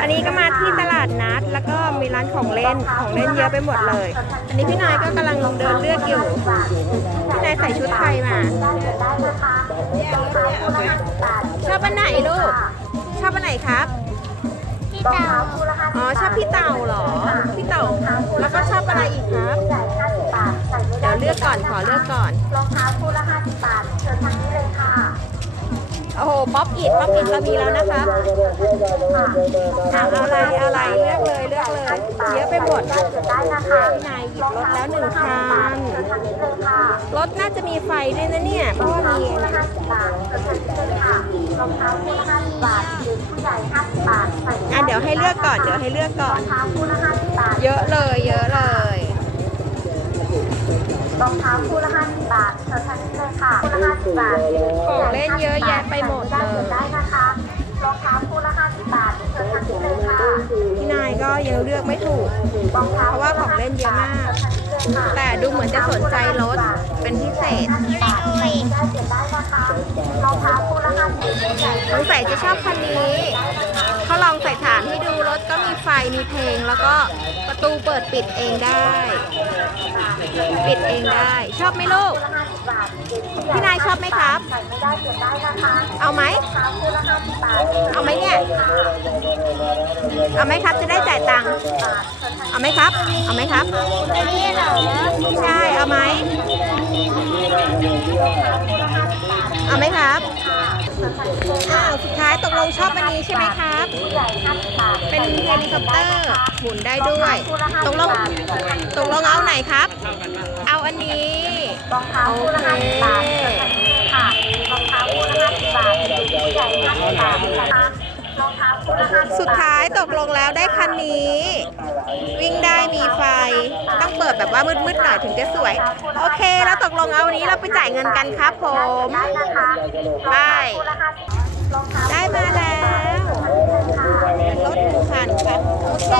อันนี้ก็มาที่ตลาดนัด แล้วก็มีร้านของเล่นของเล่นเยอะไปหมดเลย อันนี้พี่นายก็กำลังเดินเลือกอยู่ พี่นายใส่ชุดไทยมา ชอบอันไหนลูก ชอบอันไหนครับ พี่เต่า อ๋อชอบพี่เต่าเหรอ พี่เต่า แล้วก็ชอบอะไรอีกครับ เดี๋ยวเลือกก่อนขอเลือกก่อนรองเท้าคู่ละ50บาทเชิญทางนี้เลยค่ะ โอ้โหป๊อปอิดป๊อปอิดเรามีแล้วนะคะอะเอาอะไรเอาอะไรเลือกเลยเลือกเลยเยอะไปหมดได้นะคะพี่นายหยิบรถแล้วหนึ่งคันรถน่าจะมีไฟด้วยนะเนี่ยเพราะว่ามีคู่ละ50บาทเชิญทางนี้เลยค่ะรองเท้าคู่ละเด็กผู้ใหญ่50บาทใส่อะเดี๋ยวให้เลือกก่อนเดี๋ยวให้เลือกก่อน เยอะเลยเยอะเลยรองเท้าคู่ละ50บบาทเชิญทานี้ เลยค่ะคู่ละ50บาทของเล่นเยอะแยะไปหมดเลยได้นะคะรองเท้าคู่ละ50บาทเชิญทางนี้เลยค่ะพี่นายก็ยังเลือกไม่ถูกรองเท้าเพราะว่าของเล่นเยอะมาก แต่ดูเหมือนจะสนใจรถเป็นพิเศษได้เปลี่ยนได้นะคะรองเท้าคู่ละ50ผู้ใหญ่สงสัยจะชอบคันนี้เขาลองใส่ฐานให้ดูรถ มีไฟมีเพลงแล้วก็ประตูเปิดปิดเองได้ ปิดเองได้ ชอบไหมลูก พี่นายชอบไหมครับใส่ไม่ได้เปลี่ยนได้นะคะเอาไหมเท้าคู่ละ50บาทเอาไหมเนี่ย เอาไหมครับจะได้จ่ายตังค์ เอาไหมครับ เอาไหมครับใช่เอาไหม เอาไหมครับ อ้าวสุดท้ายตกลงชอบอันนี้ใช่ไหมครับผู้ใหญ่50บาทเป็นเฮลิคอปเตอร์หมุนได้ด้วย ตกลงตกลงเอาไหนครับ เอาอันนี้รองเท้าคู่ละ50บาทค่ะรองเท้าคู่ละ50บาทเด็กผู้ใหญ่50บาทนะคะรองเท้าคู่ละ50สุดท้ายตกลงแล้วได้คันนี้ วิ่งได้มีไฟต้อง เปิดแบบว่ามืดๆหน่อยถึงจะสวย โอเค แล้วตกลงเอาวันนี้เราไปจ่ายเงินกันครับผมไปได้มาแล้วรถหนึ่งคันครับ โอเค